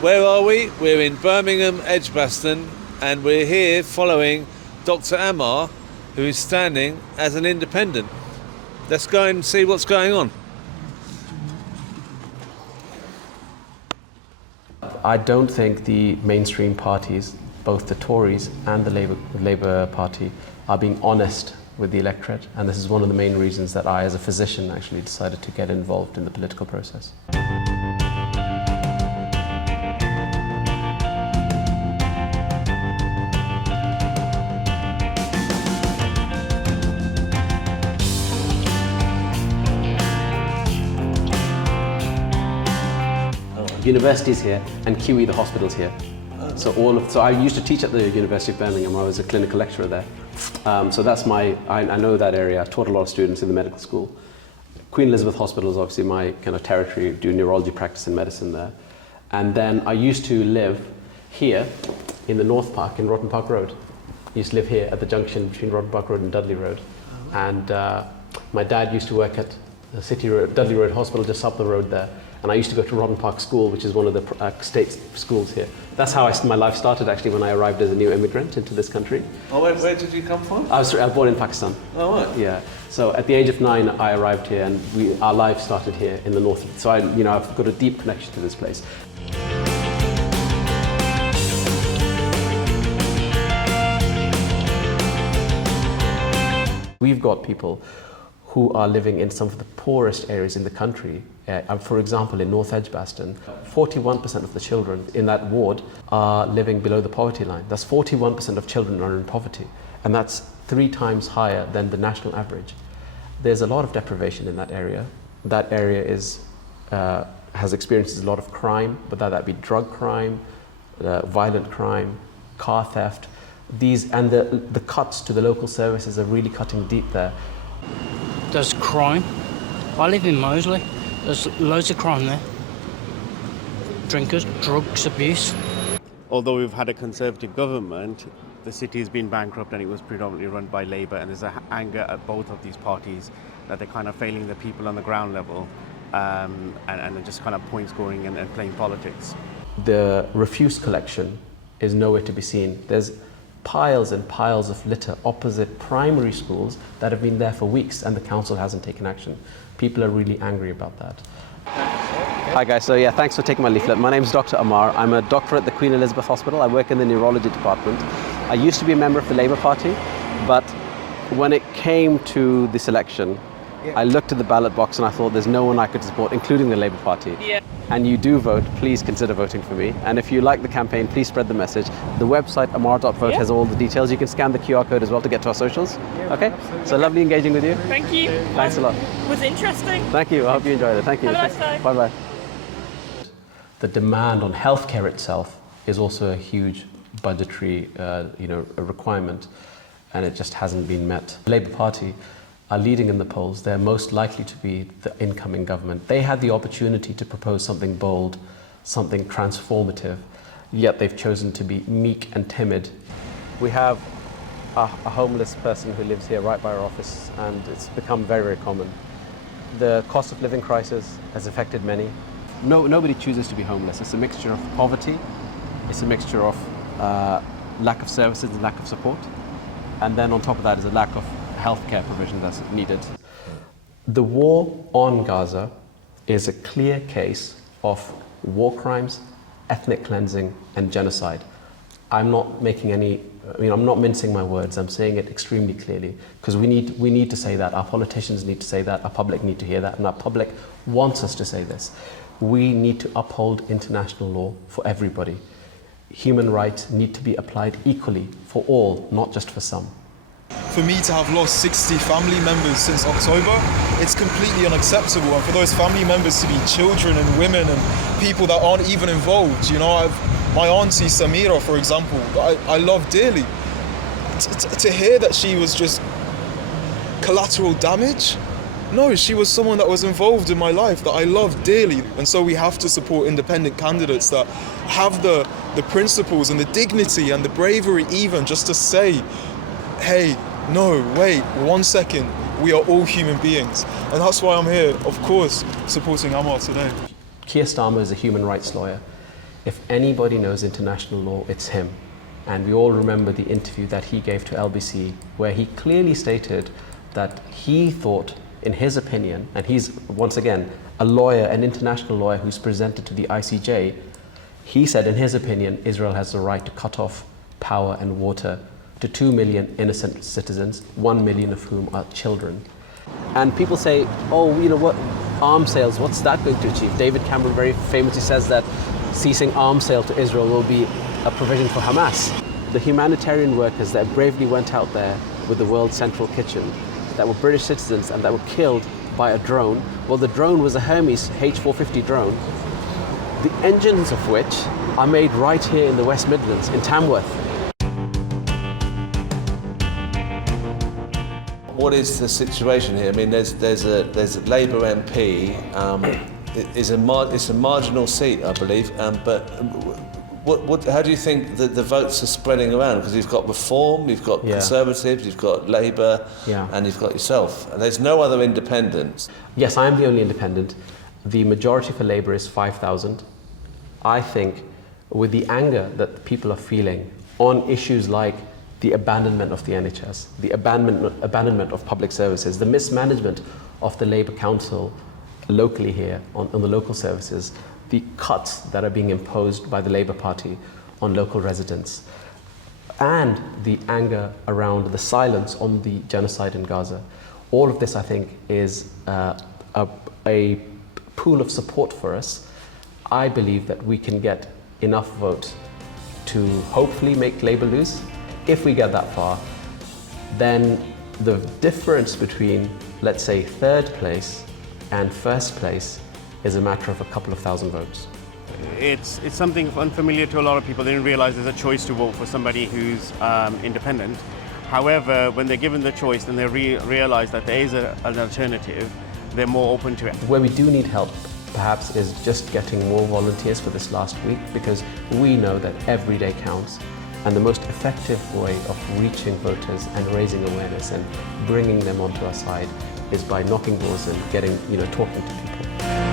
Where are we? We're in Birmingham, Edgbaston, and we're here following Dr. Ammar, who is standing as an independent. Let's go and see what's going on. I don't think the mainstream parties, both the Tories and the Labour Party, are being honest with the electorate, and this is one of the main reasons that I, as a physician, actually decided to get involved in the political process. Universities here and QE, the hospitals here. So I used to teach at the University of Birmingham. I was a clinical lecturer there. So that's I know that area. I taught a lot of students in the medical school. Queen Elizabeth Hospital is obviously my kind of territory, do neurology practice and medicine there. And then I used to live here in the North Park, in Rotten Park Road. I used to live here at the junction between Rotten Park Road and Dudley Road. And my dad used to work at the City Road, Dudley Road Hospital just up the road there. And I used to go to Rotten Park School, which is one of the state schools here. That's how my life started, actually, when I arrived as a new immigrant into this country. Oh, where did you come from? I was born in Pakistan. Oh, right. Yeah. So at the age of 9, I arrived here, and our life started here in the north. So I've got a deep connection to this place. We've got people who are living in some of the poorest areas in the country. For example, in North Edgbaston, 41% of the children in that ward are living below the poverty line. That's 41% of children are in poverty, and that's 3 times higher than the national average. There's a lot of deprivation in that area. That area has experienced a lot of crime, whether that be drug crime, violent crime, car theft. And the cuts to the local services are really cutting deep there. There's crime. I live in Moseley. There's loads of crime there. Drinkers, drugs, abuse. Although we've had a Conservative government, the city has been bankrupt and it was predominantly run by Labour, and there's anger at both of these parties that they're kind of failing the people on the ground level and just kind of point scoring and playing politics. The refuse collection is nowhere to be seen. There's piles and piles of litter opposite primary schools that have been there for weeks, and the council hasn't taken action. People are really angry about that. Hi guys, so yeah, thanks for taking my leaflet. My name's Dr. Ammar. I'm a doctor at the Queen Elizabeth Hospital. I work in the neurology department. I used to be a member of the Labour Party, but when it came to this election, I looked at the ballot box and I thought there's no one I could support, including the Labour Party. Yeah. And you do vote, please consider voting for me. And if you like the campaign, please spread the message. The website, ammar.vote, has all the details. You can scan the QR code as well to get to our socials. Okay? Absolutely. So lovely engaging with you. Thank you. Thanks a lot. It was interesting. Thank you. I hope you enjoyed it. Thank you. Have a nice day. Bye-bye. The demand on healthcare itself is also a huge budgetary a requirement, and it just hasn't been met. The Labour Party are leading in the polls. They're most likely to be the incoming government. They had the opportunity to propose something bold, something transformative, yet they've chosen to be meek and timid. We have a homeless person who lives here right by our office, and it's become very, very common. The cost of living crisis has affected many. Nobody chooses to be homeless. It's a mixture of poverty, it's a mixture of lack of services and lack of support, and then on top of that is a lack of healthcare provision that's needed. The war on Gaza is a clear case of war crimes, ethnic cleansing, and genocide. I'm not making I'm not mincing my words. I'm saying it extremely clearly, because we need to say that. Our politicians need to say that. Our public need to hear that, and our public wants us to say this. We need to uphold international law for everybody. Human rights need to be applied equally for all, not just for some. For me to have lost 60 family members since October, it's completely unacceptable. And for those family members to be children and women and people that aren't even involved, my auntie Samira, for example, I love dearly. To hear that she was just collateral damage? No, she was someone that was involved in my life that I love dearly. And so we have to support independent candidates that have the principles and the dignity and the bravery even just to say, hey, no, wait, 1 second, we are all human beings. And that's why I'm here, of course, supporting Ammar today. Keir Starmer is a human rights lawyer. If anybody knows international law, it's him. And we all remember the interview that he gave to LBC, where he clearly stated that he thought, in his opinion, and he's, once again, a lawyer, an international lawyer who's presented to the ICJ, he said, in his opinion, Israel has the right to cut off power and water to 2 million innocent citizens, 1 million of whom are children. And people say, oh, you know what, arms sales, what's that going to achieve? David Cameron very famously says that ceasing arms sale to Israel will be a provision for Hamas. The humanitarian workers that bravely went out there with the World Central Kitchen, that were British citizens and that were killed by a drone, well, the drone was a Hermes H450 drone, the engines of which are made right here in the West Midlands, in Tamworth. What is the situation here? I mean, there's a Labour MP. It's a marginal seat, I believe. But how do you think that the votes are spreading around? Because you've got Reform, you've got Conservatives, you've got Labour, and you've got yourself. And there's no other independents. Yes, I am the only independent. The majority for Labour is 5,000. I think with the anger that people are feeling on issues like the abandonment of the NHS, the abandonment of public services, the mismanagement of the Labour Council locally here on the local services, the cuts that are being imposed by the Labour Party on local residents, and the anger around the silence on the genocide in Gaza. All of this, I think, is a pool of support for us. I believe that we can get enough votes to hopefully make Labour lose. If we get that far, then the difference between, let's say, third place and first place is a matter of a couple of thousand votes. It's something unfamiliar to a lot of people. They didn't realize there's a choice to vote for somebody who's independent. However, when they're given the choice and they realize that there is an alternative, they're more open to it. Where we do need help, perhaps, is just getting more volunteers for this last week, because we know that every day counts. And the most effective way of reaching voters and raising awareness and bringing them onto our side is by knocking doors and talking to people.